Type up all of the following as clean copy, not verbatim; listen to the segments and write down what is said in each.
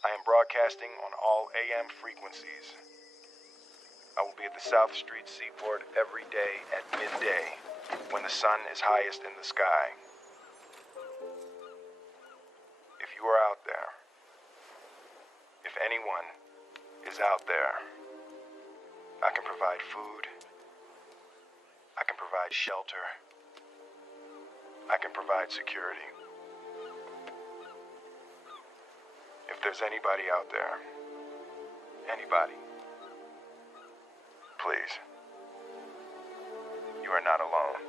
I am broadcasting on all AM frequencies. I will be at the South Street Seaport every day at midday, when the sun is highest in the sky. If you are out there, if anyone is out there, I can provide food, I can provide shelter, I can provide security. If there's anybody out there, anybody, please, you are not alone.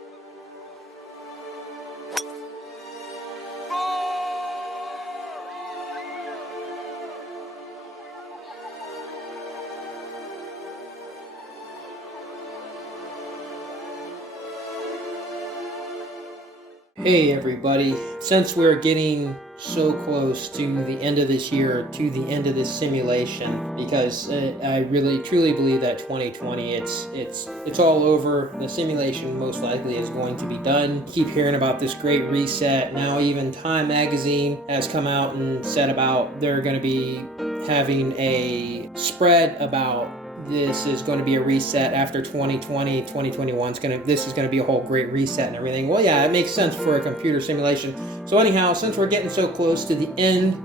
Hey everybody, since we're getting so close to the end of this year, to the end of this simulation, because I really truly believe that 2020 it's all over. The simulation most likely is going to be done. Keep hearing about this great reset. Now even Time magazine has come out and said about they're going to be having a spread about this is going to be a reset after 2020. 2021 this is going to be a whole great reset and everything. Well, yeah, it makes sense for a computer simulation. So anyhow, since we're getting so close to the end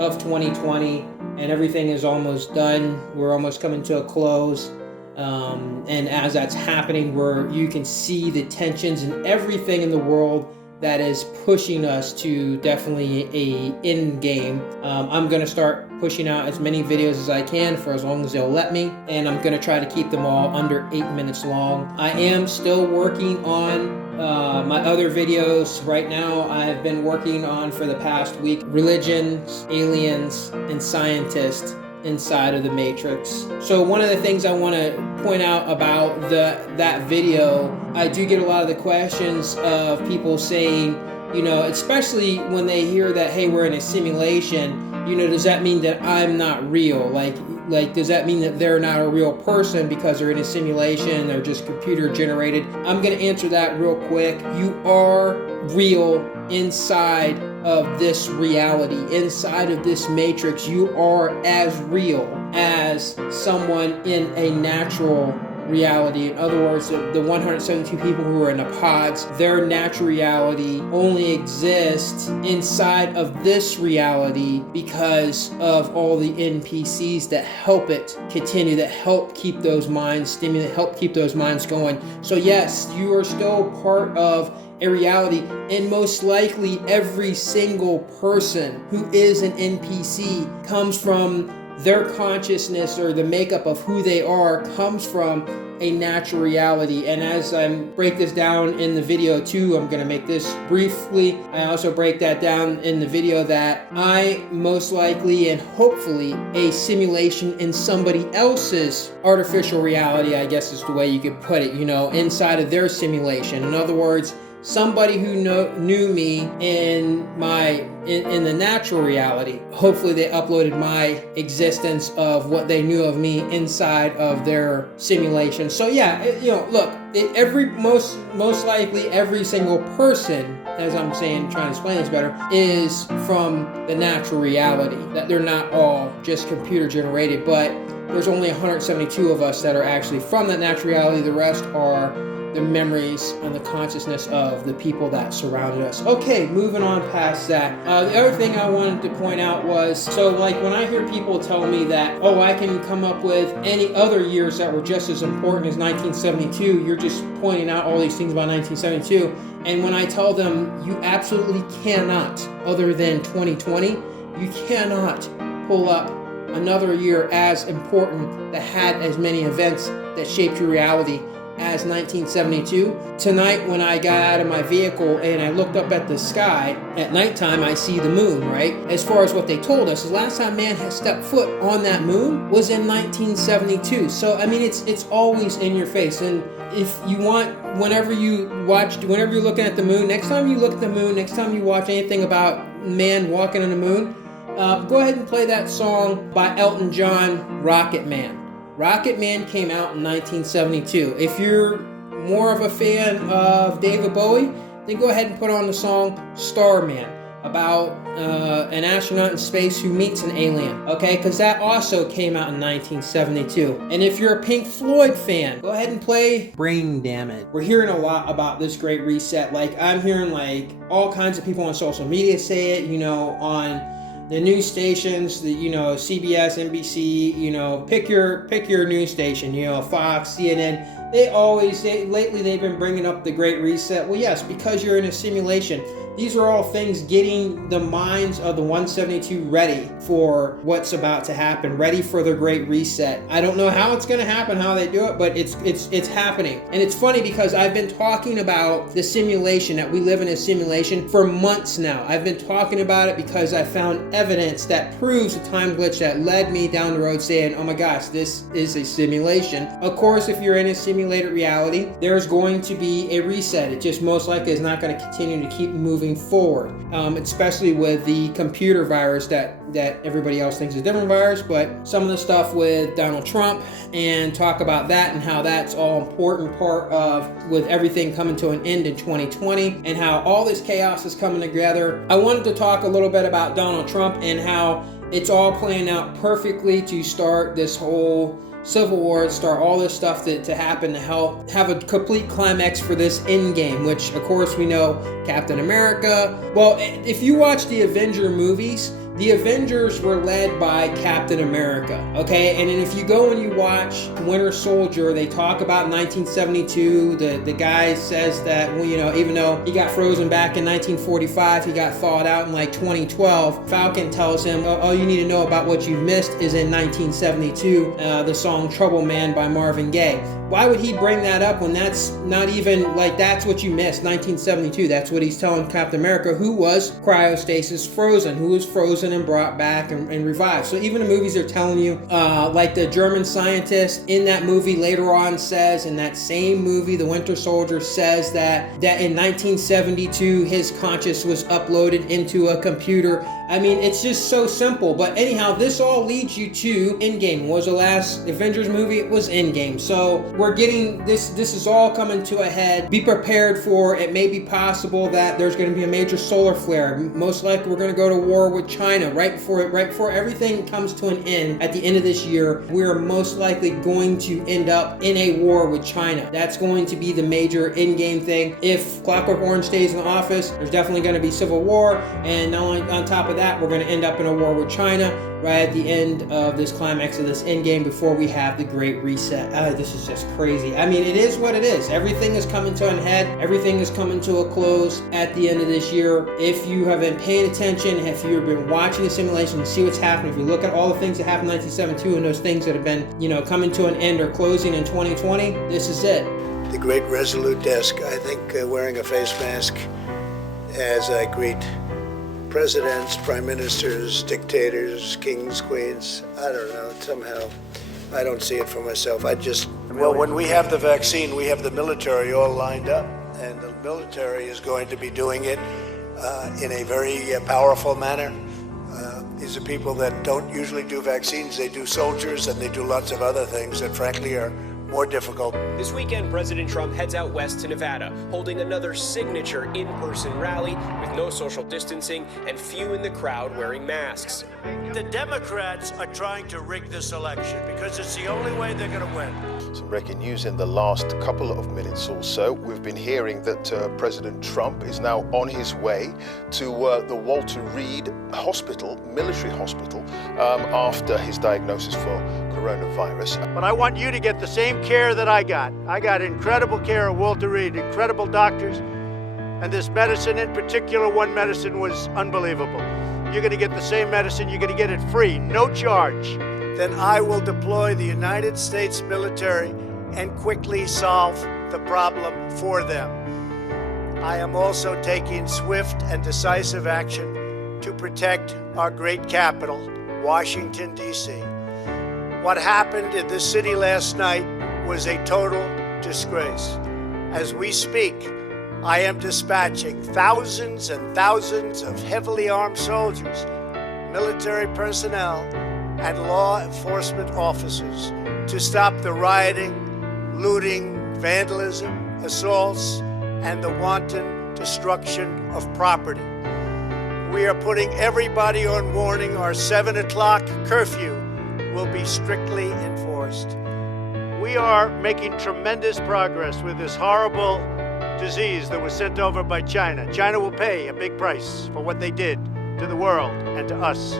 of 2020 and everything is almost done, we're almost coming to a close. And as that's happening, you can see the tensions and everything in the world that is pushing us to definitely a end game. I'm going to start pushing out as many videos as I can for as long as they'll let me, and I'm going to try to keep them all under 8 minutes long. I am still working on my other videos. Right now I've been working on, for the past week, religions, aliens, and scientists inside of the Matrix. So one of the things I want to point out about that video, I do get a lot of the questions of people saying, especially when they hear that, hey, we're in a simulation, does that mean that I'm not real? Like does that mean that they're not a real person because they're in a simulation, they're just computer generated? I'm going to answer that real quick. You are real inside of this reality, inside of this matrix. You are as real as someone in a natural reality. In other words, the 172 people who are in the pods, their natural reality only exists inside of this reality because of all the NPCs that help it continue, that help keep those minds stimulated, help keep those minds going. So yes, you are still part of a reality, and most likely every single person who is an NPC comes from their consciousness, or the makeup of who they are comes from a natural reality. And as I break this down in the video too, I'm going to make this briefly. I also break that down in the video that I most likely and hopefully a simulation in somebody else's artificial reality, I guess is the way you could put it, inside of their simulation. In other words, somebody who knew me in the natural reality, hopefully they uploaded my existence of what they knew of me inside of their simulation. So yeah, look, most likely every single person, as I'm saying, trying to explain this better, is from the natural reality, that they're not all just computer generated, but there's only 172 of us that are actually from that natural reality. The rest are the memories and the consciousness of the people that surrounded us. Okay, moving on past that. The other thing I wanted to point out was, so like when I hear people tell me that, oh, I can come up with any other years that were just as important as 1972, you're just pointing out all these things about 1972. And when I tell them, you absolutely cannot, other than 2020, you cannot pull up another year as important that had as many events that shaped your reality as 1972. Tonight, when I got out of my vehicle and I looked up at the sky at nighttime, I see the moon, right? As far as what they told us, the last time man has stepped foot on that moon was in 1972. So I mean, it's always in your face. And if you want, whenever you're looking at the moon, next time you look at the moon, next time you watch anything about man walking on the moon, go ahead and play that song by Elton John, Rocket Man. Rocket Man came out in 1972. If you're more of a fan of David Bowie, then go ahead and put on the song Starman. about an astronaut in space who meets an alien, okay? Because that also came out in 1972. And if you're a Pink Floyd fan, go ahead and play Brain Damage. We're hearing a lot about this Great Reset. Like, I'm hearing like all kinds of people on social media say it, you know, on the news stations, the, you know, CBS, NBC, you know, pick your news station, you know, Fox, CNN. Lately they've been bringing up the Great Reset. Well, yes, because you're in a simulation. These are all things getting the minds of the 172 ready for what's about to happen, ready for the Great Reset. I don't know how it's going to happen, how they do it, but it's happening. And it's funny because I've been talking about the simulation, that we live in a simulation, for months now. I've been talking about it because I found evidence that proves a time glitch that led me down the road saying, oh my gosh, this is a simulation. Of course, if you're in a simulated reality, there's going to be a reset. It just most likely is not going to continue to keep moving forward, especially with the computer virus that everybody else thinks is a different virus. But some of the stuff with Donald Trump, and talk about that and how that's all important part of with everything coming to an end in 2020 and how all this chaos is coming together. I wanted to talk a little bit about Donald Trump and how it's all playing out perfectly to start this whole Civil War, start all this stuff to happen to help have a complete climax for this end game, which of course we know Captain America. Well, if you watch the Avenger movies, the Avengers were led by Captain America, okay? And then if you go and you watch Winter Soldier, they talk about 1972. The guy says that, well, you know, even though he got frozen back in 1945, he got thawed out in like 2012. Falcon tells him, all you need to know about what you've missed is in 1972, the song Trouble Man by Marvin Gaye. Why would he bring that up when that's not even, like, that's what you missed, 1972. That's what he's telling Captain America, who was cryostasis frozen, who was frozen and brought back and revived. So even the movies are telling you, like the German scientist in that movie later on says, in that same movie, The Winter Soldier, says that in 1972, his conscious was uploaded into a computer. I mean, it's just so simple. But anyhow, this all leads you to Endgame. What was the last Avengers movie? It was Endgame. So we're getting this is all coming to a head. Be prepared for it. May be possible that there's going to be a major solar flare. Most likely we're going to go to war with China right before everything comes to an end at the end of this year. We're most likely going to end up in a war with China. That's going to be the major Endgame thing. If Clockwork Orange stays in office, there's definitely going to be civil war, and on top of that, we're going to end up in a war with China right at the end of this climax of this Endgame before we have the Great Reset. This is just crazy. I mean, it is what it is. Everything is coming to an head. Everything is coming to a close at the end of this year. If you have been paying attention, if you've been watching the simulation and see what's happening, if you look at all the things that happened in 1972 and those things that have been, you know, coming to an end or closing in 2020, this is it. The Great Resolute Desk. I think wearing a face mask as I greet presidents, prime ministers, dictators, kings, queens, I don't know, somehow I don't see it for myself. Well, when we have the vaccine, we have the military all lined up, and the military is going to be doing it in a very powerful manner. These are people that don't usually do vaccines. They do soldiers, and they do lots of other things that frankly are more difficult. This weekend, President Trump heads out west to Nevada, holding another signature in-person rally with no social distancing and few in the crowd wearing masks. The Democrats are trying to rig this election because it's the only way they're going to win. Some breaking news in the last couple of minutes or so. We've been hearing that President Trump is now on his way to the Walter Reed Hospital, military hospital, after his diagnosis for coronavirus. But I want you to get the same care that I got. I got incredible care at Walter Reed, incredible doctors, and this medicine in particular, one medicine was unbelievable. You're going to get the same medicine, you're going to get it free, no charge. Then I will deploy the United States military and quickly solve the problem for them. I am also taking swift and decisive action to protect our great capital, Washington, D.C. What happened in this city last night was a total disgrace. As we speak, I am dispatching thousands and thousands of heavily armed soldiers, military personnel, and law enforcement officers to stop the rioting, looting, vandalism, assaults, and the wanton destruction of property. we are putting everybody on warning. Our 7 o'clock curfew will be strictly enforced. We are making tremendous progress with this horrible disease that was sent over by China. China will pay a big price for what they did to the world and to us.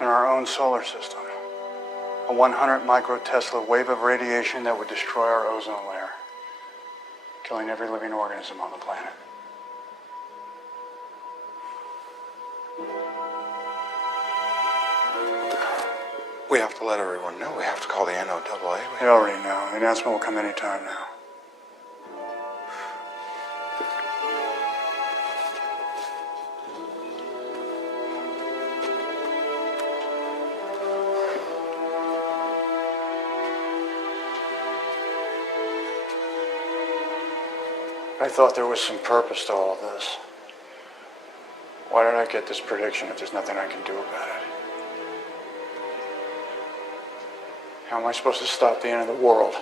In our own solar system, a 100 microtesla wave of radiation that would destroy our ozone layer, killing every living organism on the planet. We have to let everyone know. We have to call the NOAA. They already know. The announcement will come anytime now. I thought there was some purpose to all of this. Why did I get this prediction if there's nothing I can do about it? How am I supposed to stop the end of the world?